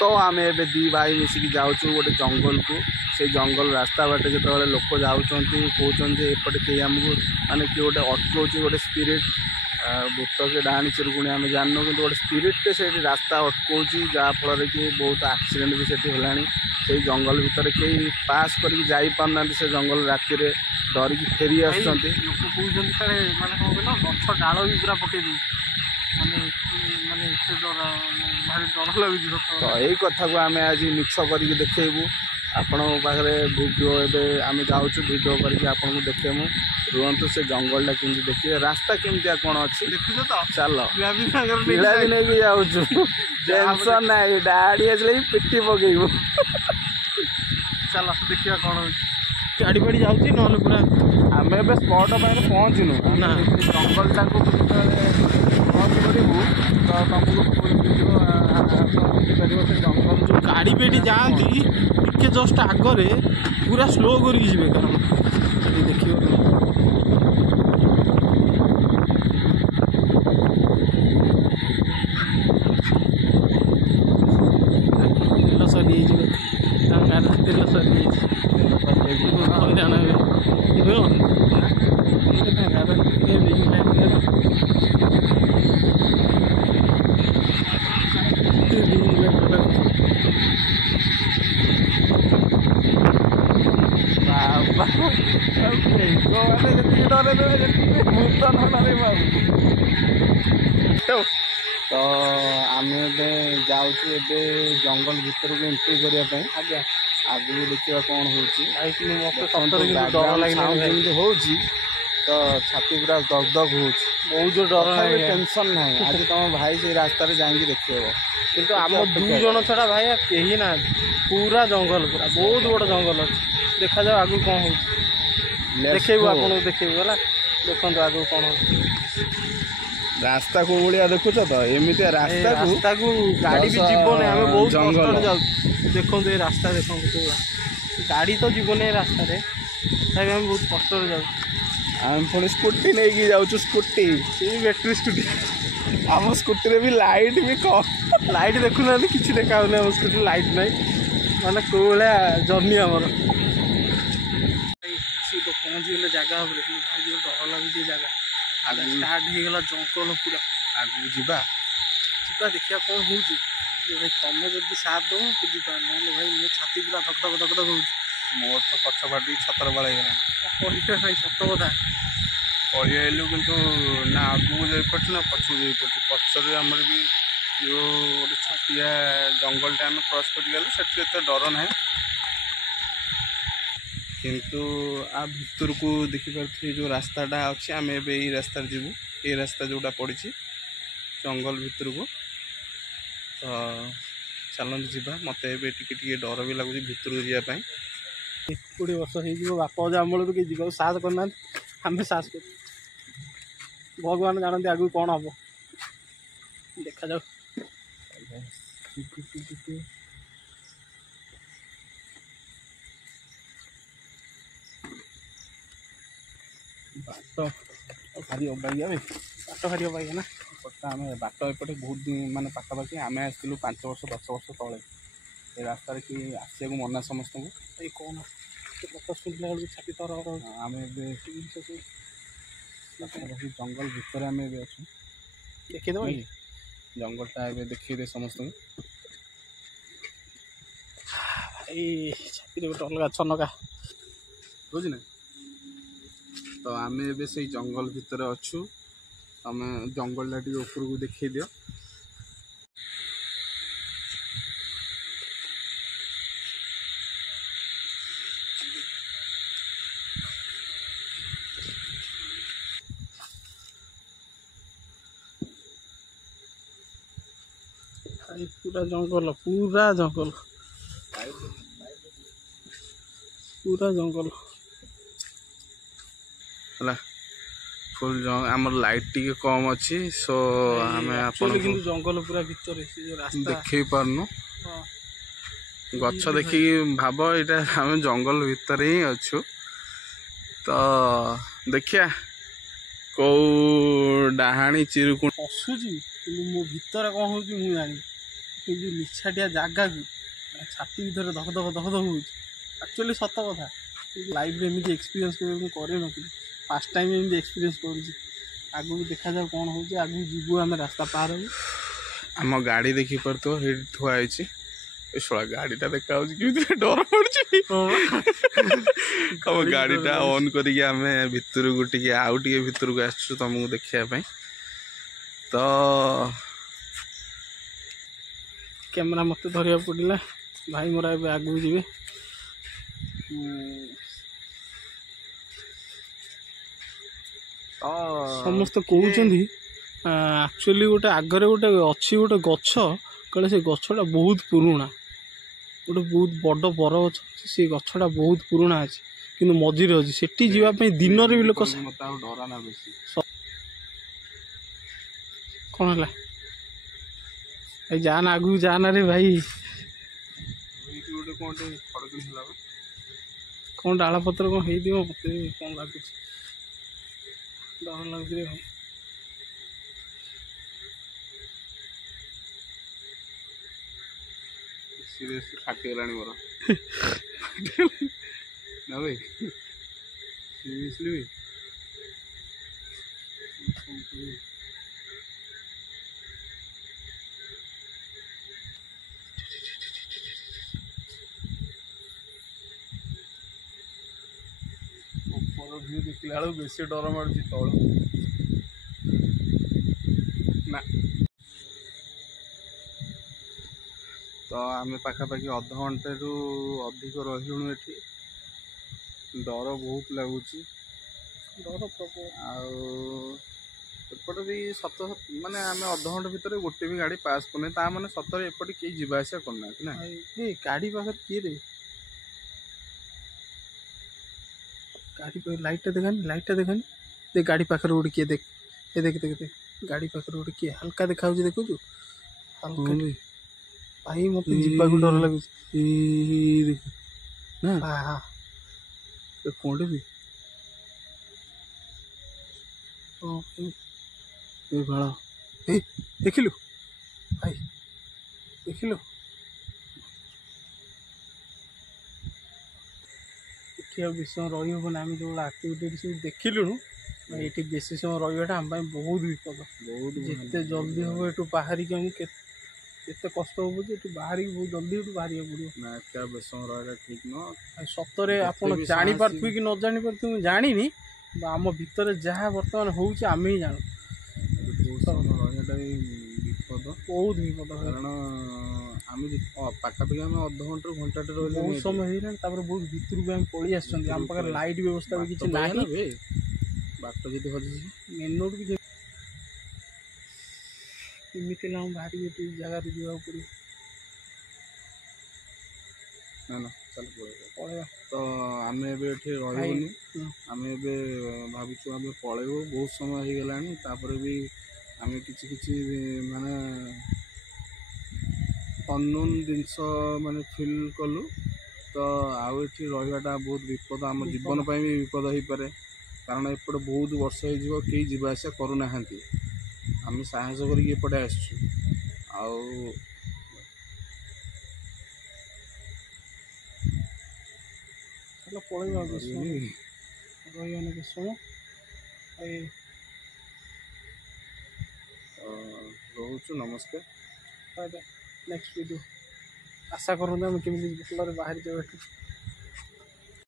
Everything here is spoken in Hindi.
तो आम ए दी भाई मिसिकी जाऊँ गोटे जंगल को से जंगल रास्ता बाटे जो लोक जाऊँगी कहते एपटे कहीं आमको माने कि गोटे अटकाऊँ गोटे स्पिरिट भूत के डाणी चिरुकुणी आम जानू कि गोटे स्पिरिटे से रास्ता अटकाऊँ जहाँफल कि बहुत आक्सीडेट भी सेठी होलानी से जंगल भितर कहीं पास करके जापारना से जंगल राति डरिकी फेरी आसुँच लोक कहते माने कौन कहल गछ डाल भी पूरा पकई दे माने माने डर भारी डर लगे तो यही कथा को आम आज मिछ करके देखू आपण पाखे वीडियो एवं आम जाऊँ वीडियो करके आपन को देखेमु रुहतु से जंगलटा केमती देखिए रास्ता केमती कौन अच्छी देखुच तो चल पिला भी नहीं जाऊँ टेंशन ना डाड़ी आसले पिटी पकेबू चल देखिए कौन गाड़ी फाड़ी जाऊँगी ना पूरा आम ए स्पट पाखे पहुँचनु ना जंगलटा को क्रॉस करूँ तो तुमको से जंगल जो गाड़ी पेटी जाती टिके जस्ट आगे पूरा स्लो करके जी कारण देखिए तेल सरी तेल सरी तो आम जाऊँ जंगल भर को एंट्री करने आज्ञा आगू देखा कौन डर लगे हो तो छाती पूरा दगदग हो बहुत जो डर टेंशन ना आज तुम भाई से रास्ता जाएंगे देखे किंतु आम दुई जन छड़ा भाई कहीं ना पूरा जंगल पूरा बहुत बड़ जंगल अच्छे देखा जाओ आगू कौन हो देखेबू आपको देखेबू है देखो आगू कौन हो रास्ता को भाया देखुच तो एमती रास्ता को गाड़ी भी जीवन आम बहुत कष्ट जाऊ देखो ये रास्ता देखो गाड़ी तो जीवन रास्ता आम बहुत कष्ट जाऊ आम पुणी स्कूटी नहीं जाऊँ स्कूटी बैटेरी स्कूटी आम स्कूटी भी लाइट भी कम लाइट देखुना कि देखा आम स्कूटी लाइट नहीं माने कौ भाया जर्नी आमर तो पहुँचीगले जगह भाई जो डर लगे जगह स्टार्ट हो जंगल पूरा आगू जीवा देखिए कौन हो भाई तुम जब साथ दो तो जीवा ना भाई मो छाती पूरा धक धक धक हो मोर तो पछ फाटी छतर बड़ेगा भाई सत कथा पड़ी आलु कि ना आगू जापड़ ना पछू जापड़ पचर आमर भी जो गोटे छटिया जंगलटा आम क्रॉस करगलु से डर ना किंतु आ भितर को देखिपे जो रास्ताटा अच्छे आम ए रास्ता जीवु ये रास्ता जोटा पड़ी जंगल भितर को तो चलते जीवा मत टे डर भी लगुच भितर को जावाई 20 वर्ष हो बापा अमल भी जी साहस करना आम साहस कर भगवान जानते आगू कौन हम देखा जाऊ बाट भारी अबाइया बाट भारी अबाइया ना आम बाट एपटे बहुत दिन माने पाखापाखि आम आसलु 5 वर्ष 10 वर्ष तले रास्तार कि आसा मना समस्त को कौन शुणला बेलू छाती तर आम जंगल भितर आम अच्छे देखीद जंगलटा ए देखीदे समस्त भाई छाती गोटे अलग छनका बुझना तो आम ए से जंगल भितर अच्छु आम जंगलटा टी ऊपर को देखी दियो पूरा जंगल पूरा जंगल पूरा जंगल है फुल आमर लाइट टी कम अच्छी सो आम जंगल पूरा भीतर देखे पारनु गछ देखी भाव यहाँ आम जंगल भितर ही अच्छु तो देखिया कौ डाहाणी चिरुकुणी पशुची मो भीतर कौन हो जानी ଏ ଯେଉଁ ନିଛାଟିଆ ଜାଗାକୁ ଛାତି ଭିତରେ ଧକ ଧକ ଧକ ଧକ ହେଉଛି। ଆକ୍ଚୁଆଲି ସତ କଥା ଲାଇଫ୍ରେ ଏମିତି ଏକ୍ସପିରିଏନ୍ସ କେବେ ମୁଁ କରିନଥିଲି, ଫାର୍ଷ୍ଟ ଟାଇମ୍ ଏମିତି ଏକ୍ସପିରିଏନ୍ସ କରୁଛି। ଆଗକୁ ଦେଖାଯାଉ କ'ଣ ହେଉଛି, ଆଗକୁ ଯିବୁ ଆମେ ରାସ୍ତା ପାର ହେବୁ। ଆମ ଗାଡ଼ି ଦେଖିପାରୁଥିବ ସେଇଠି ଥୁଆ ହେଇଛି। ଏ ଶଳା ଗାଡ଼ିଟା ଦେଖାଯାଉଛି କେମିତି ଡର ମାଡୁଛି। ଆମ ଗାଡ଼ିଟା ଅନ୍ କରିକି ଆମେ ଭିତରକୁ ଟିକେ ଆଉ ଟିକେ ଭିତରକୁ ଆସିଛୁ ତମକୁ ଦେଖିବା ପାଇଁ। ତ କ୍ୟାମେରା ମୋତେ ଧରିବାକୁ ପଡ଼ିଲା, ଭାଇ ମୋର ଏବେ ଆଗକୁ ଯିବେ। ସମସ୍ତେ କହୁଛନ୍ତି ଆକ୍ଚୁଆଲି ଗୋଟେ ଆଗରେ ଗୋଟେ ଅଛି ଗୋଟେ ଗଛ, କାଳେ ସେ ଗଛଟା ବହୁତ ପୁରୁଣା, ଗୋଟେ ବହୁତ ବଡ଼ ବର ଗଛ ଅଛି, ସେ ଗଛଟା ବହୁତ ପୁରୁଣା ଅଛି କିନ୍ତୁ ମଝିରେ ଅଛି। ସେଠି ଯିବା ପାଇଁ ଦିନରେ ବି ଲୋକ ମତେ ଆଉ ଡର ନା ବେଶୀ। କ'ଣ ହେଲା ଭାଇ, ଯାଆନା ଆଗକୁ ଯାଆନା ରେ ଭାଇ। ଗୋଟେ କ'ଣ ହେଲା କ'ଣ ଡାଳପତ୍ର କ'ଣ ହେଇଥିବ, ମୋତେ କ'ଣ ଲାଗୁଛି, ଡର ଲାଗୁଛି ରେ ଭାଇ। ସିରିୟସଲି ଫାଟିଗଲାଣି ମୋର ନା ଭାଇ, ସିରିୟସଲି ଭାଇ। ଉପର ଭିଉ ଦେଖିଲା ବେଳକୁ ବେଶୀ ଡର ମାରୁଛି ତଳୁ ନା। ତ ଆମେ ପାଖାପାଖି ଅଧଘଣ୍ଟାରୁ ଅଧିକ ରହିଲୁଣୁ ଏଠି। ଡର ବହୁତ ଲାଗୁଛି, ଡର ପ୍ରବଳ। ଆଉ ଏପଟେ ବି ସତ ମାନେ ଆମେ ଅଧଘଣ୍ଟା ଭିତରେ ଗୋଟେ ବି ଗାଡ଼ି ପାସ୍ କରୁନି, ତା ମାନେ ସତରେ ଏପଟେ କେହି ଯିବା ଆସିବା କରୁନାହାନ୍ତି ନା। ଏ ଗାଡ଼ି ପାଖରେ କିଏ ରେ, ଗାଡ଼ି ଲାଇଟ୍ଟା ଦେଖାନି, ଲାଇଟ୍ଟା ଦେଖାନି, ଦେ ଗାଡ଼ି ପାଖରେ ଗୋଟେ କିଏ, ଦେଖ ଏ ଦେଖ ଦେଖ ଦେଖ ଗାଡ଼ି ପାଖରେ ଗୋଟେ କିଏ ହାଲକା ଦେଖାଯାଉଛି, ଦେଖୁଛୁ ହାଲକା ଭାଇ। ମୋତେ ଯିବାକୁ ଡର ଲାଗୁଛି ନା କ'ଣ ବି ଭାଳ। ଏ ଦେଖିଲୁ ଭାଇ, ଦେଖିଲୁ ଏଠି ଆଉ ବେଶୀ ସମୟ ରହିହେବନି। ଆମେ ଯେଉଁଭଳିଆ ଆକ୍ଟିଭିଟି ସବୁ ଦେଖିଲୁଣୁ, ଏଠି ବେଶୀ ସମୟ ରହିବାଟା ଆମ ପାଇଁ ବହୁତ ବିପଦ। ଯେତେ ଜଲ୍ଦି ହେବ ଏଠୁ ବାହାରିକି ଆମକୁ କେତେ କଷ୍ଟ ହେବ ଯେ ଏଠୁ ବାହାରିକି ବହୁତ ଜଲ୍ଦି ଏଠୁ ବାହାରିବାକୁ ପଡ଼ିବ। ନା ଏତେ ବେଶୀ ସମୟ ରହିବା ଠିକ୍ ନୁହଁ। ସତରେ ଆପଣ ଜାଣିପାରୁଥିବେ କି ନ ଜାଣିପାରୁଥିବେ ମୁଁ ଜାଣିନି, ଆମ ଭିତରେ ଯାହା ବର୍ତ୍ତମାନ ହେଉଛି ଆମେ ହିଁ ଜାଣୁ। ରହିବାଟା ବି ବିପଦ, ବହୁତ ବିପଦ, କାରଣ ଆମେ ପାଖାପାଖି ଆମେ ଅଧଘଣ୍ଟାରୁ ଘଣ୍ଟାଟେ ରହିଲେ ବହୁତ ସମୟ ହେଇଗଲାଣି। ତାପରେ ବହୁତ ଭିତରକୁ ଆମେ ପଳେଇ ଆସିଛନ୍ତି, ଆମ ପାଖରେ ଲାଇଟ୍ ବ୍ୟବସ୍ଥା ବି କିଛି ନାହିଁ। ବାଟ ଯଦି ହଜିଛି ମେନ୍ ରୋଡ଼ ବି ଏମିତି ହେଲେ ଆମେ ବାହାରିକି ଏଠି ଜାଗାରେ ଯିବାକୁ ପଡ଼ିବ। ନା ନା ଚାଲ ପଳେଇବା। ତ ଆମେ ଏବେ ଏଠି ରହିବୁନି, ଆମେ ଏବେ ଭାବିଛୁ ଆମେ ପଳେଇବୁ। ବହୁତ ସମୟ ହେଇଗଲାଣି, ତାପରେ ବି ଆମେ କିଛି କିଛି ମାନେ ଅନନୋନ୍ ଜିନିଷ ମାନେ ଫିଲ୍ କଲୁ। ତ ଆଉ ଏଠି ରହିବାଟା ବହୁତ ବିପଦ, ଆମ ଜୀବନ ପାଇଁ ବି ବିପଦ ହେଇପାରେ, କାରଣ ଏପଟେ ବହୁତ ବର୍ଷ ହେଇଯିବ କେହି ଯିବା ଆସିବା କରୁନାହାନ୍ତି। ଆମେ ସାହସ କରିକି ଏପଟେ ଆସିଛୁ, ଆଉ ପଳେଇବା ରହିବାନି କିଛି ସମୟ। ରହୁଛୁ, ନମସ୍କାର। ନେକ୍ସଟ ଭିଡ଼ିଓ ଆଶା କରନ୍ତୁ ଆମେ କେମିତି ଭଲରେ ବାହାରି ଯାଉ ଏଠୁ।